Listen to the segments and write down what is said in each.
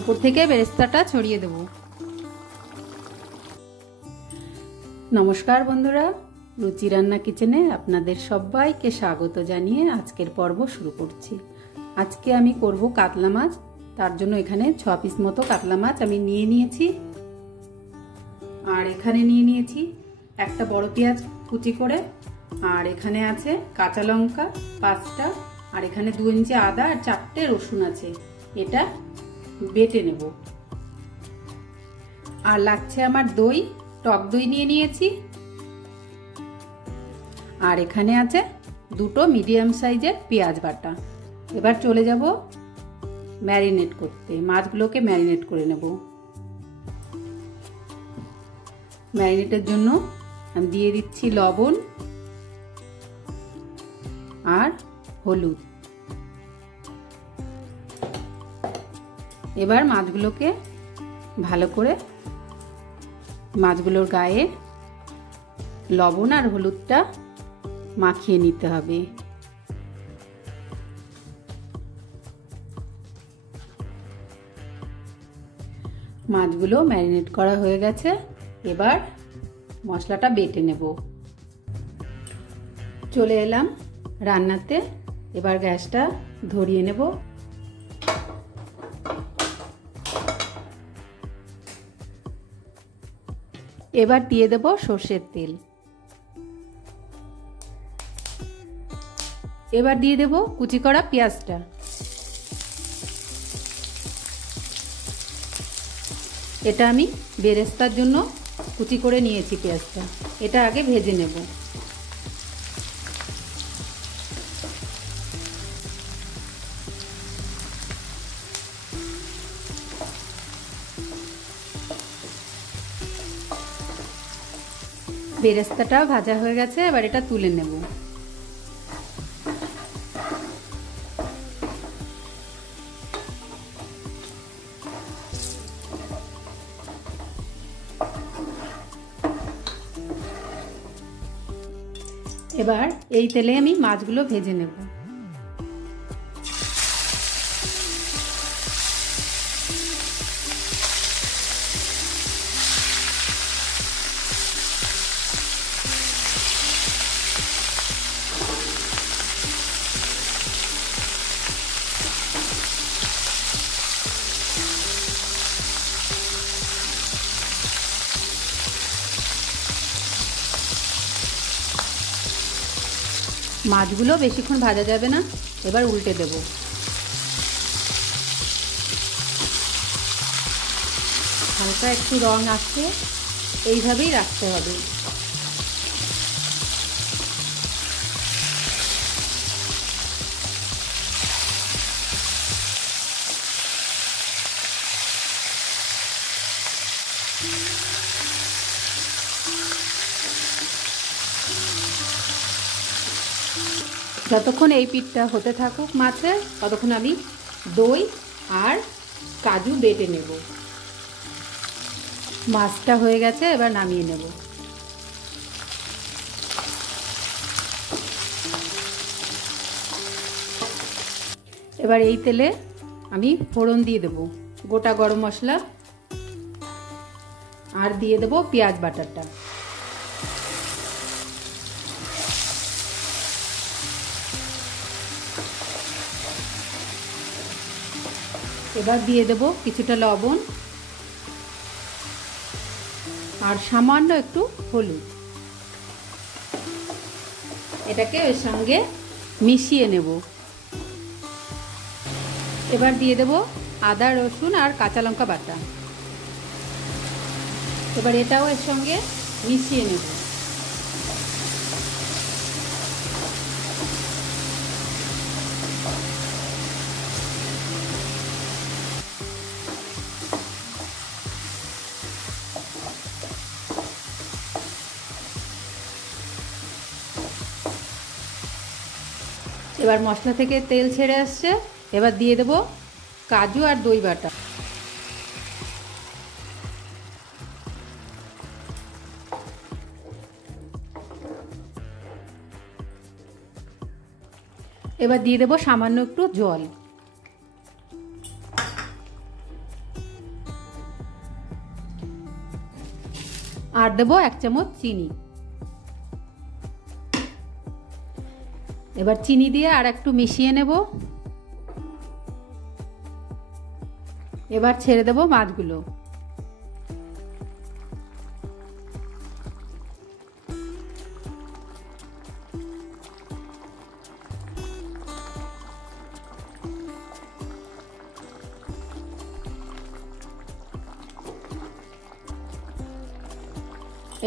উপর থেকে বেরেস্তাটা ছড়িয়ে দেব। নমস্কার বন্ধুরা, রুচি রান্না কিচেনে আপনাদের সবাইকে স্বাগত জানিয়ে আজকের পর্ব শুরু করছি। আজকে আমি করব কাতলা মাছ। তার জন্য এখানে 6 পিস মতো কাতলা মাছ আমি নিয়ে নিয়েছি। আর এখানে নিয়ে নিয়েছি একটা বড় পেঁয়াজ কুচি করে, আর এখানে আছে কাঁচা লঙ্কা 5টা, আর এখানে 2 ইঞ্চি আদা আর 4টে রসুন আছে। এটা বেটে নেব। আর লাগছে আমার দই, টক দই নিয়ে নিয়েছি। আর এখানে আছে 2টো মিডিয়াম সাইজের পেঁয়াজ বাটা। এবার চলে যাব ম্যারিনেট করতে। মাছগুলোকে ম্যারিনেট করে নেব। ম্যারিনেটের জন্য আমি দিয়ে দিচ্ছি লবণ আর হলুদ। এবার মাছগুলোকে ভালো করে মাছগুলোর গায়ে লবণ আর হলুদটা মাখিয়ে নিতে হবে। মাছগুলো ম্যারিনেট করা হয়ে গেছে। এবার মশলাটা বেটে নেব। চলে এলাম রান্নাতে। এবার গ্যাসটা ধরিয়ে নেব। এবার দিয়ে দেব সর্ষের তেল। এবার দিয়ে দেব কুচি করা পেঁয়াজটা। এটা আমি বেরেস্তার জন্য কুচি করে নিয়েছি পেঁয়াজটা। এটা আগে ভেজে নেব। বেরেস্তাটা ভাজা হয়ে গেছে। এবার এটা তুলে নেব। এবার এই তেলে আমি মাছগুলো ভেজে নেব। মাছগুলো বেশিক্ষণ ভাজা যাবে না। এবার উল্টে দেব। হালকা একটু রং আসছে, এইভাবেই রাখতে হবে। যতক্ষণ এই পিঠটা হতে থাকুক মাছের, ততক্ষণ আমি দই আর কাজু বেটে নেব। মাছটা হয়ে গেছে, এবার নামিয়ে নেব। এবার এই তেলে আমি ফোড়ন দিয়ে দেব গোটা গরম মশলা, আর দিয়ে দেব পেঁয়াজ বাটাটা। এবার দিয়ে দেব কিছুটা লবণ আর সামান্য একটু হলুদ। এটাকে এর সঙ্গে মিশিয়ে নেব। এবার দিয়ে দেব আদা রসুন আর কাঁচা লঙ্কা বাটা। এবার এটাও এর সঙ্গে মিশিয়ে নেব। এবার মশলা থেকে তেল ছেড়ে আসছে। এবার দিয়ে দেব কাজু আর দই বাটা। এবার দিয়ে দেব সামান্য একটু জল। আর দেব 1 চামচ চিনি। এবার চিনি দিয়ে আর একটু মিশিয়ে নেব। এবার ছেড়ে দেব মাছগুলো।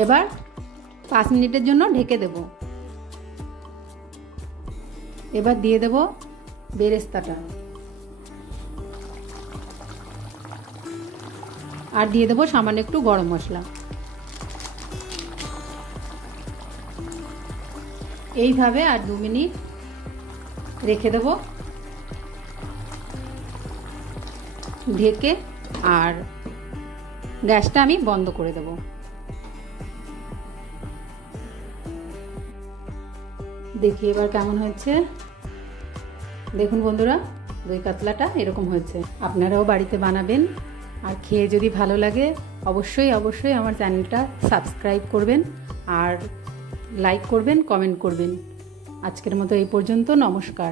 এবার 5 মিনিটের জন্য ঢেকে দেব। এবার দিয়ে দেব বেরেস্তাটা আর দিয়ে দেব সামান্য একটু গরম মশলা। এইভাবে আর 2 মিনিট রেখে দেব ঢেকে, আর গ্যাসটা আমি বন্ধ করে দেব। দেখি এবার কেমন হয়েছে। দেখুন বন্ধুরা, দই কাতলাটা এরকম হয়েছে। আপনারাও বাড়িতে বানাবেন, আর খেয়ে যদি ভালো লাগে অবশ্যই অবশ্যই আমার চ্যানেলটা সাবস্ক্রাইব করবেন, আর লাইক করবেন, কমেন্ট করবেন। আজকের মতো এই পর্যন্ত। নমস্কার।